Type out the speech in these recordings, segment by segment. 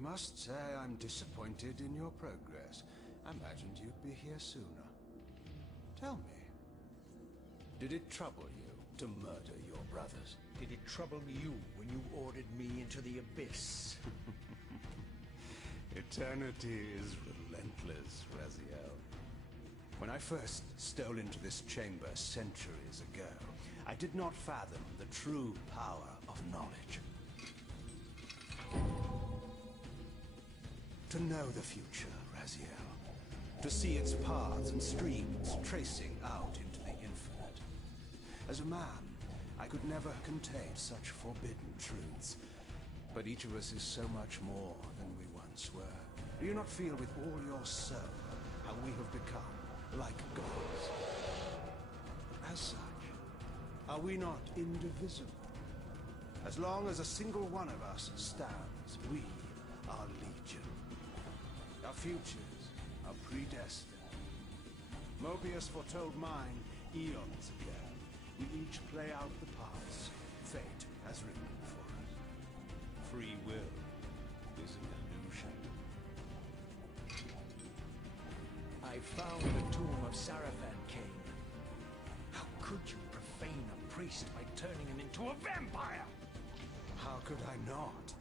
I must say I'm disappointed in your progress. I imagined you'd be here sooner. Tell me, did it trouble you to murder your brothers? Did it trouble you when you ordered me into the abyss? Eternity is relentless, Raziel. When I first stole into this chamber centuries ago, I did not fathom the true power of knowledge. To know the future, Raziel. To see its paths and streams tracing out into the infinite. As a man, I could never contain such forbidden truths. But each of us is so much more than we once were. Do you not feel with all your soul how we have become like gods? As such, are we not indivisible? As long as a single one of us stands, we are legion. Our futures are predestined. Mobius foretold mine eons ago. We each play out the parts fate has written for us. Free will is an illusion. I found the tomb of Sarafan, Kane. How could you profane a priest by turning him into a vampire? How could I not?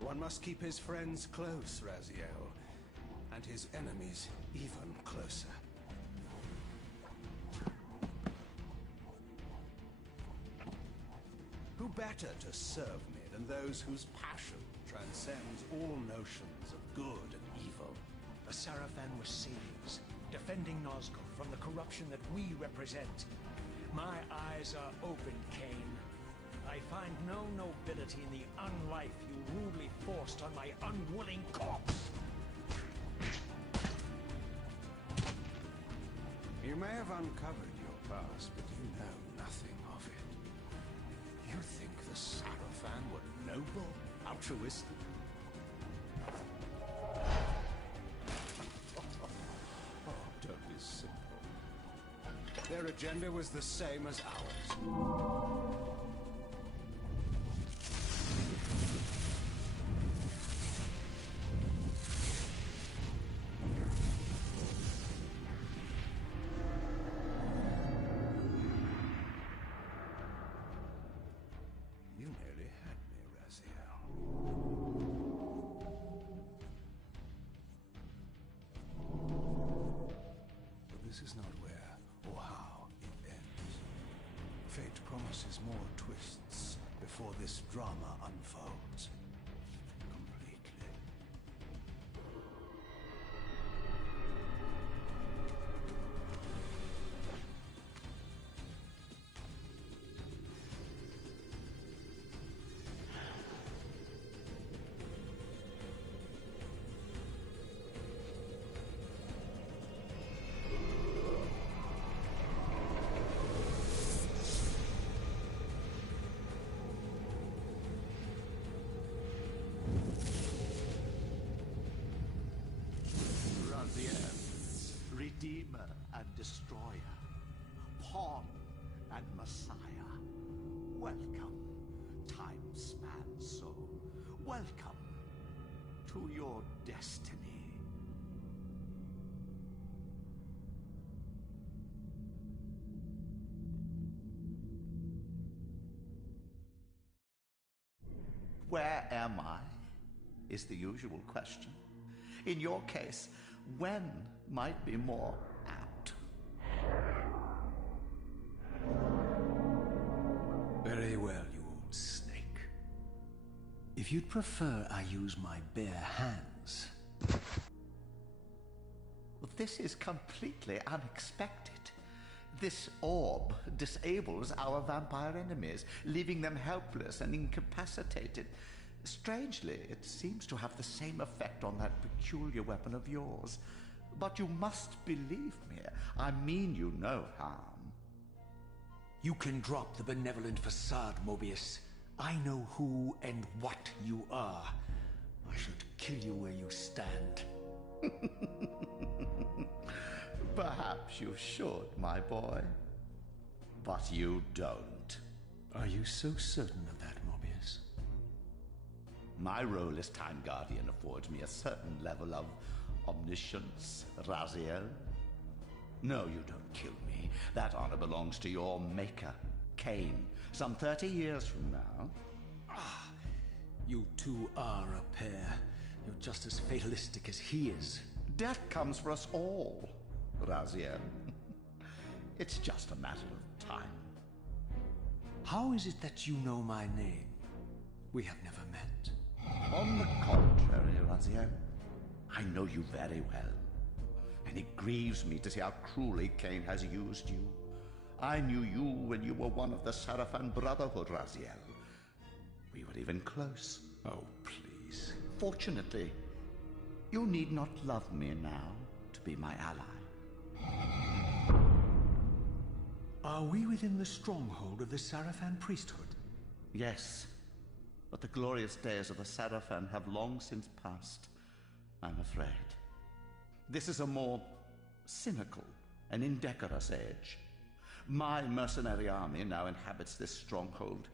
One must keep his friends close, Raziel, and his enemies even closer. Who better to serve me than those whose passion transcends all notions of good and evil? The Sarafan were saviors, defending Nosgoth from the corruption that we represent. My eyes are open, Kane. I find no nobility in the unlife you rudely forced on my unwilling corpse. You may have uncovered your past, but you know nothing of it. You think the Sarafan were noble, altruistic? Oh, don't be simple. Their agenda was the same as ours. This is not where or how it ends. Fate promises more twists before this drama unfolds completely. Redeemer and Destroyer, Pawn and Messiah. Welcome, time-span soul. Welcome to your destiny. Where am I? Is the usual question. In your case, when might be more apt. Very well, you old snake. If you'd prefer I use my bare hands... This is completely unexpected. This orb disables our vampire enemies, leaving them helpless and incapacitated. Strangely, it seems to have the same effect on that peculiar weapon of yours. But you must believe me. I mean you no harm. You can drop the benevolent facade, Mobius. I know who and what you are. I should kill you where you stand. Perhaps you should, my boy. But you don't. Are you so certain of that, Mobius? My role as Time Guardian affords me a certain level of omniscience, Raziel. No, you don't kill me. That honor belongs to your maker, Cain, some 30 years from now. You two are a pair. You're just as fatalistic as he is. Death comes for us all, Raziel. It's just a matter of time. How is it that you know my name? We have never met. On the contrary, Raziel, I know you very well. And it grieves me to see how cruelly Cain has used you. I knew you when you were one of the Sarafan Brotherhood, Raziel. We were even close. Oh, please. Fortunately, you need not love me now to be my ally. Are we within the stronghold of the Sarafan priesthood? Yes, but the glorious days of the Sarafan have long since passed, I'm afraid. This is a more cynical and indecorous age. My mercenary army now inhabits this stronghold.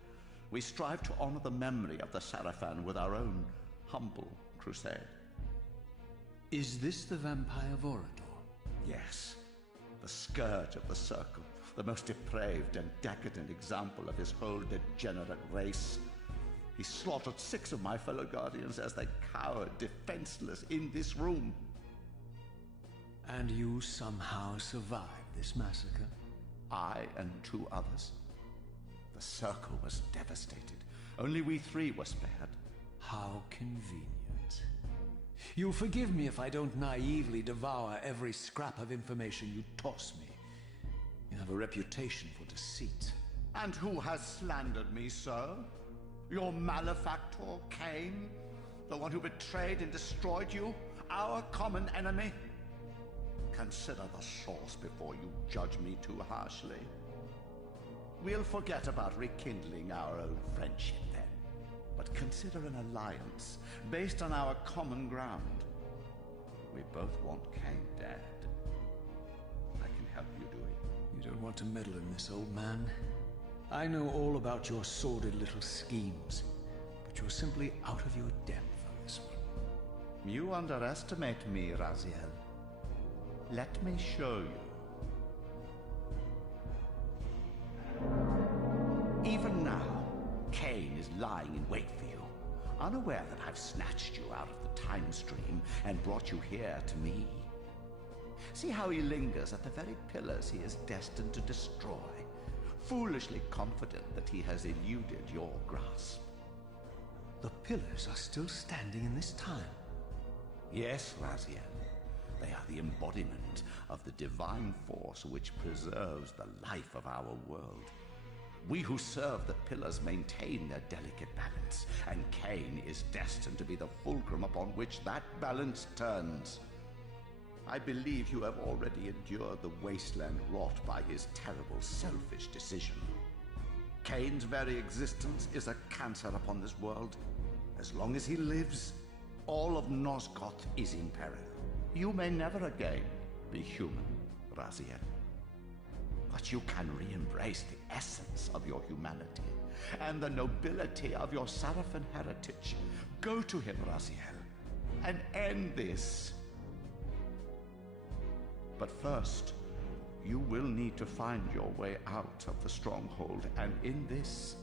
We strive to honor the memory of the Sarafan with our own humble crusade. Is this the vampire Vorador? Yes, the scourge of the Circle, the most depraved and decadent example of his whole degenerate race. He slaughtered 6 of my fellow Guardians as they cowered defenseless in this room. And you somehow survived this massacre? I and 2 others. The Circle was devastated. Only we 3 were spared. How convenient. You'll forgive me if I don't naively devour every scrap of information you toss me. You have a reputation for deceit. And who has slandered me, sir? Your malefactor, Cain? The one who betrayed and destroyed you? Our common enemy? Consider the source before you judge me too harshly. We'll forget about rekindling our old friendship then, but consider an alliance based on our common ground. We both want Cain dead. I can help you do it. You don't want to meddle in this, old man. I know all about your sordid little schemes, but you're simply out of your depth on this one. You underestimate me, Raziel. Let me show you. Even now, Cain is lying in wait for you, unaware that I've snatched you out of the time stream and brought you here to me. See how he lingers at the very pillars he is destined to destroy, foolishly confident that he has eluded your grasp. The pillars are still standing in this time. Yes, Raziel. They are the embodiment of the divine force which preserves the life of our world. We who serve the pillars maintain their delicate balance, and Cain is destined to be the fulcrum upon which that balance turns. I believe you have already endured the wasteland wrought by his terrible, selfish decision. Cain's very existence is a cancer upon this world. As long as he lives, all of Nosgoth is in peril. You may never again be human, Raziel. But you can re-embrace the essence of your humanity and the nobility of your Sarafan heritage. Go to him, Raziel, and end this. But first, you will need to find your way out of the stronghold, and in this,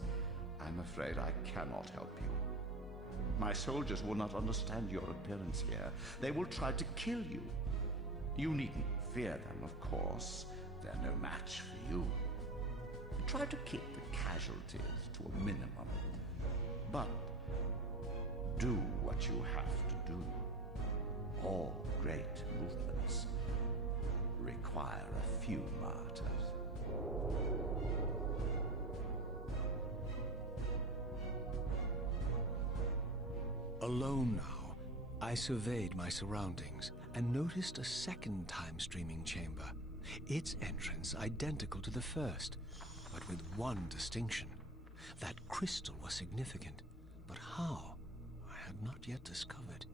I'm afraid I cannot help you. My soldiers will not understand your appearance here. They will try to kill you. You needn't fear them, of course. They're no match for you. Try to keep the casualties to a minimum. But do what you have to do. All great movements require a few martyrs. Alone now, I surveyed my surroundings and noticed a second time-streaming chamber. Its entrance identical to the first, but with one distinction. That crystal was significant, but how, I had not yet discovered.